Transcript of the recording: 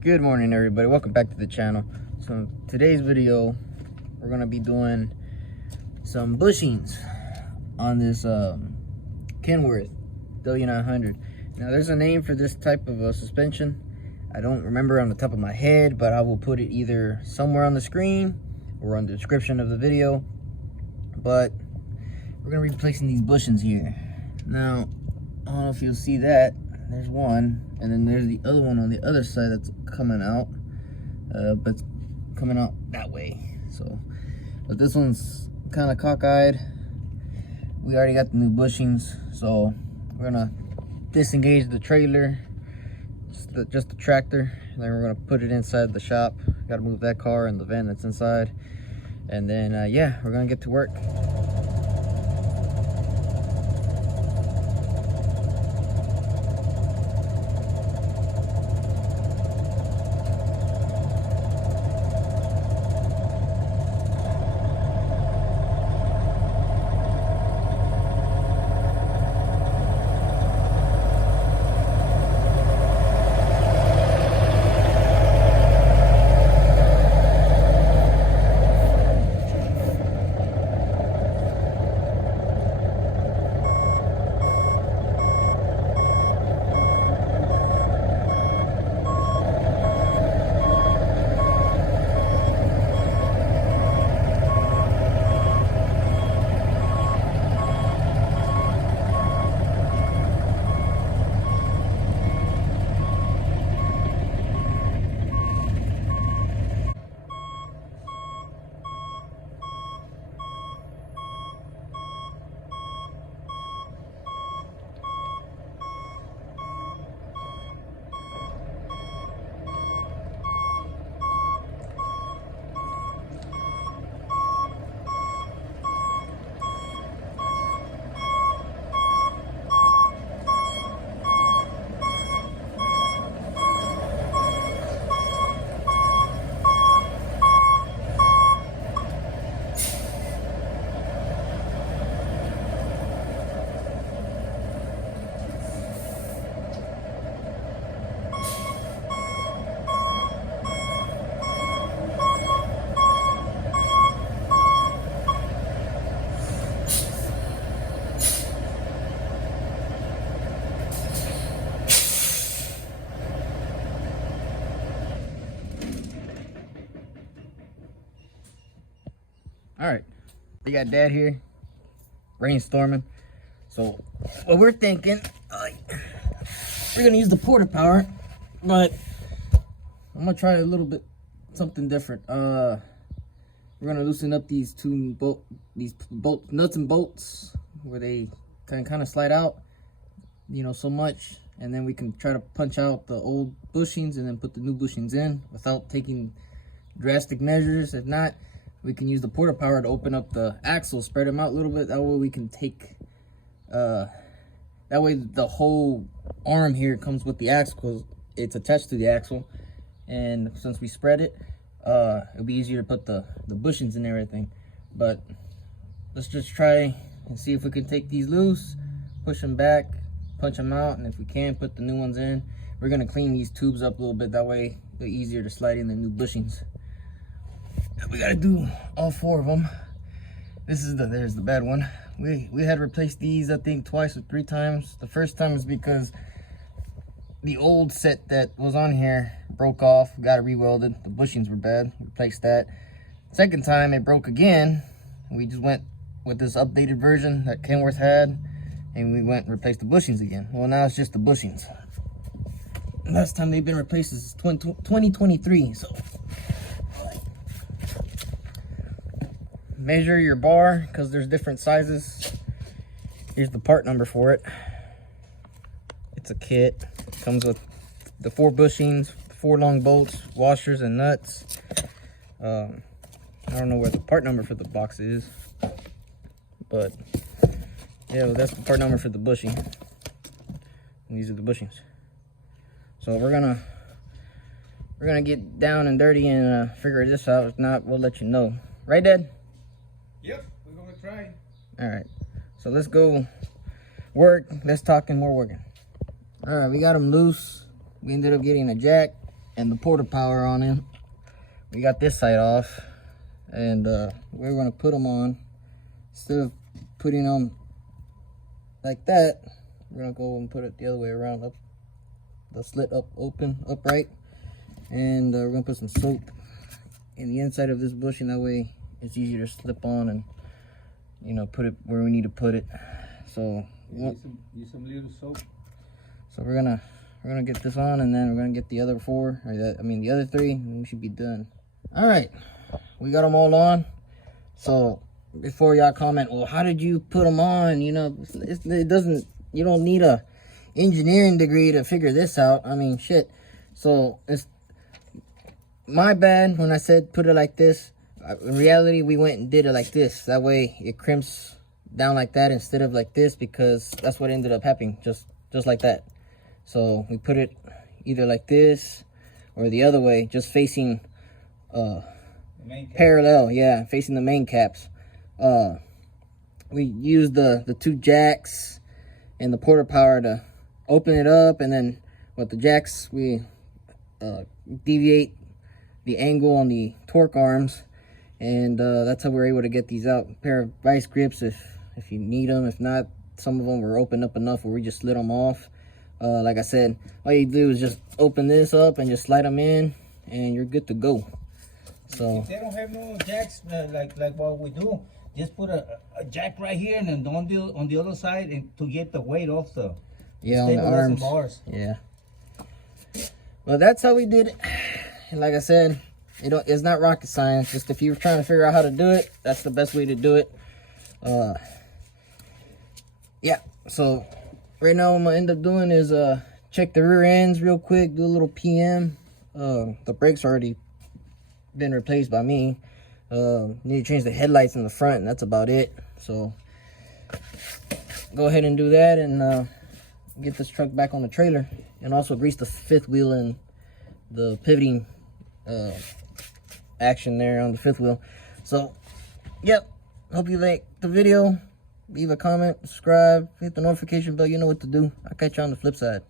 Good morning, everybody. Welcome back to the channel. So today's video, we're gonna be doing some bushings on this Kenworth W900. Now there's a name for this type of suspension. I don't remember on the top of my head, but I will put it either somewhere on the screen or on the description of the video. But we're gonna be replacing these bushings here. Now I don't know if you'll see that. There's one, and then there's the other one on the other side that's coming out, but it's coming out that way. So, but this one's kind of cockeyed. We already got the new bushings, so we're gonna disengage the trailer, just the tractor, and then we're gonna put it inside the shop. Got to move that car and the van that's inside, and then yeah, we're gonna get to work. All right, we got Dad here, brainstorming. So what we're thinking, we're gonna use the porta power, but I'm gonna try a little bit something different. We're gonna loosen up these bolt nuts and bolts where they kind of slide out, you know, so much, and then we can try to punch out the old bushings and then put the new bushings in without taking drastic measures. If not, we can use the porta power to open up the axle, spread them out a little bit. That way we can take, that way the whole arm here comes with the axle because it's attached to the axle. And since we spread it, it'll be easier to put the bushings and everything. But let's just try and see if we can take these loose, push them back, punch them out, and if we can, put the new ones in. We're gonna clean these tubes up a little bit. That way they're easier to slide in the new bushings. We gotta do all four of them. There's the bad one. We had replaced these, I think, twice or three times. The first time is because the old set that was on here broke off, got it re-welded. The bushings were bad, replaced that. Second time it broke again. We just went with this updated version that Kenworth had, and we went and replaced the bushings again. Well, now it's just the bushings. Last time they've been replaced is 2023, so measure your bar because there's different sizes. Here's the part number for it. It's a kit. It comes with the 4 bushings, 4 long bolts, washers, and nuts. I don't know where the part number for the box is, but yeah, well, that's the part number for the bushing. And these are the bushings. So we're gonna get down and dirty and figure this out. If not, we'll let you know. Right, Dad? Yep, we're gonna try. All right, so let's go work. Let's talk and more working. All right, we got them loose. We ended up getting a jack and the porta power on him. We got this side off, and we're gonna put them on. Instead of putting them like that, we're gonna go and put it the other way around, up the slit up, open, upright, and we're gonna put some soap in the inside of this bushing. That way it's easier to slip on and, you know, put it where we need to put it. So Use some little soap. So we're gonna get this on, and then we're gonna get the other four, or the other three, and we should be done. All right, we got them all on. So before y'all comment, well, how did you put them on? You know, it doesn't. You don't need a engineering degree to figure this out. I mean, shit. So it's my bad when I said put it like this. In reality, we went and did it like this. That way it crimps down like that instead of like this, because that's what ended up happening, just like that. So we put it either like this or the other way, just facing parallel, yeah, facing the main caps. We used the two jacks and the porta power to open it up, and then with the jacks we deviate the angle on the torque arms, and that's how we're able to get these out. A pair of vice grips if you need them. If not, some of them were opened up enough where we just slid them off. Like I said, all you do is just open this up and just slide them in, and you're good to go. So if they don't have no jacks like what we do, just put a jack right here, and then on the other side, and to get the weight off the on the arms. Bars. Yeah. Well, that's how we did it. And like I said, it's not rocket science. Just if you're trying to figure out how to do it, that's the best way to do it. Yeah. So right now, what I'm gonna end up doing is check the rear ends real quick, do a little PM. The brakes already been replaced by me. Need to change the headlights in the front, and that's about it. So go ahead and do that, and get this truck back on the trailer, and also grease the fifth wheel and the pivoting action there on the fifth wheel. So yep, hope you like the video. Leave a comment, subscribe, hit the notification bell. You know what to do. I'll catch you on the flip side.